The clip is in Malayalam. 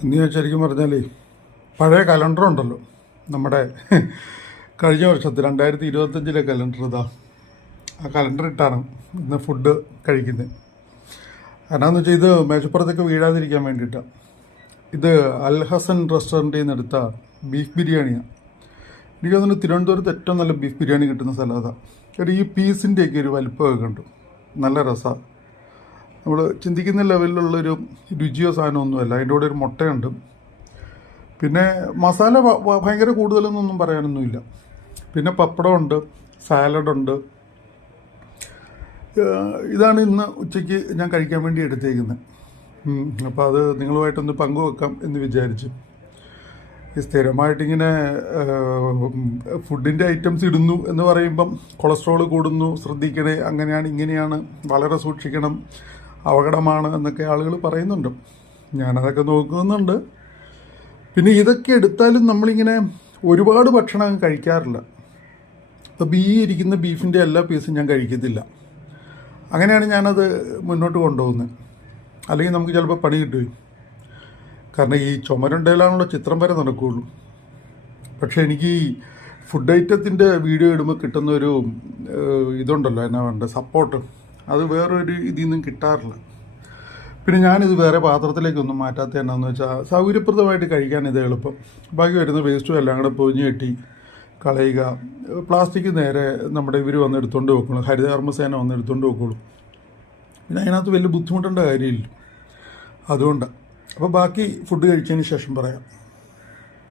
എന്ന് ഞാൻ ശരിക്കും പറഞ്ഞാൽ പഴയ കലണ്ടർ ഉണ്ടല്ലോ നമ്മുടെ കഴിഞ്ഞ വർഷത്തെ 2025 കലണ്ടർ ഇതാ ആ കലണ്ടർ ഇട്ടാണ് ഇന്ന് ഫുഡ് കഴിക്കുന്നത്. എന്നാന്ന് വെച്ചാൽ ഇത് മേശപ്പുറത്തൊക്കെ വീഴാതിരിക്കാൻ വേണ്ടിയിട്ടാണ്. ഇത് അൽ ഹസൻ റെസ്റ്റോറൻറ്റിൽ നിന്ന് എടുത്ത ബീഫ് ബിരിയാണിയാണ്. എനിക്ക് തോന്നുന്നു തിരുവനന്തപുരത്ത് ഏറ്റവും നല്ല ബീഫ് ബിരിയാണി കിട്ടുന്ന സ്ഥലം അതാണ്. ഒരു ഈ പീസിൻ്റെയൊക്കെ ഒരു വലിപ്പമൊക്കെ കണ്ടു, നല്ല രസമാണ്. നമ്മൾ ചിന്തിക്കുന്ന ലെവലിലുള്ളൊരു രുചിയോ സാധനമൊന്നുമല്ല. അതിൻ്റെ കൂടെ ഒരു മുട്ടയുണ്ട്, പിന്നെ മസാല ഭയങ്കര കൂടുതലൊന്നും പറയാനൊന്നുമില്ല. പിന്നെ പപ്പടമുണ്ട്, സാലഡുണ്ട്. ഇതാണ് ഇന്ന് ഉച്ചയ്ക്ക് ഞാൻ കഴിക്കാൻ വേണ്ടി എടുത്തേക്കുന്നത്. അപ്പോൾ അത് നിങ്ങളുമായിട്ടൊന്ന് പങ്കുവെക്കാം എന്ന് വിചാരിച്ചു. ഈ സ്ഥിരമായിട്ടിങ്ങനെ ഫുഡിൻ്റെ ഐറ്റംസ് ഇടുന്നു എന്ന് പറയുമ്പം കൊളസ്ട്രോൾ കൂടുന്നു, ശ്രദ്ധിക്കണേ, അങ്ങനെയാണ് ഇങ്ങനെയാണ്, വളരെ സൂക്ഷിക്കണം, അപകടമാണ് എന്നൊക്കെ ആളുകൾ പറയുന്നുണ്ട്. ഞാനതൊക്കെ നോക്കുന്നുണ്ട്. പിന്നെ ഇതൊക്കെ എടുത്താലും നമ്മളിങ്ങനെ ഒരുപാട് ഭക്ഷണം കഴിക്കാറില്ല. അപ്പോൾ ഇരിക്കുന്ന ബീഫിൻ്റെ എല്ലാ പീസും ഞാൻ കഴിക്കത്തില്ല. അങ്ങനെയാണ് ഞാനത് മുന്നോട്ട് കൊണ്ടുപോകുന്നത്. അല്ലെങ്കിൽ നമുക്ക് ചിലപ്പോൾ പണി കിട്ടുകയും, കാരണം ഈ ചുമരുണ്ടയിലാണല്ലോ ചിത്രം വരെ നടക്കുകയുള്ളൂ. പക്ഷേ എനിക്ക് ഈ ഫുഡ് ഐറ്റത്തിൻ്റെ വീഡിയോ ഇടുമ്പോൾ കിട്ടുന്നൊരു ഇതുണ്ടല്ലോ, എന്നാ വേണ്ട സപ്പോർട്ട്, അത് വേറൊരു ഇതിൽ നിന്നും കിട്ടാറില്ല. പിന്നെ ഞാനിത് വേറെ പാത്രത്തിലേക്കൊന്നും മാറ്റാത്ത എന്നാന്ന് വെച്ചാൽ സൗകര്യപ്രദമായിട്ട് കഴിക്കാൻ ഇത് എളുപ്പം. ബാക്കി വരുന്ന വേസ്റ്റും എല്ലാം കൂടെ പൊതിഞ്ഞ് കെട്ടി കളയുക. പ്ലാസ്റ്റിക് നേരെ നമ്മുടെ ഇവർ വന്ന് എടുത്തുകൊണ്ട് വെക്കണം, ഹരിതകർമ്മസേന വന്ന് എടുത്തുകൊണ്ട് വെക്കുള്ളൂ. പിന്നെ അതിനകത്ത് വലിയ ബുദ്ധിമുട്ടേണ്ട കാര്യമില്ല. അതുകൊണ്ട് അപ്പോൾ ബാക്കി ഫുഡ് കഴിച്ചതിന് ശേഷം പറയാം.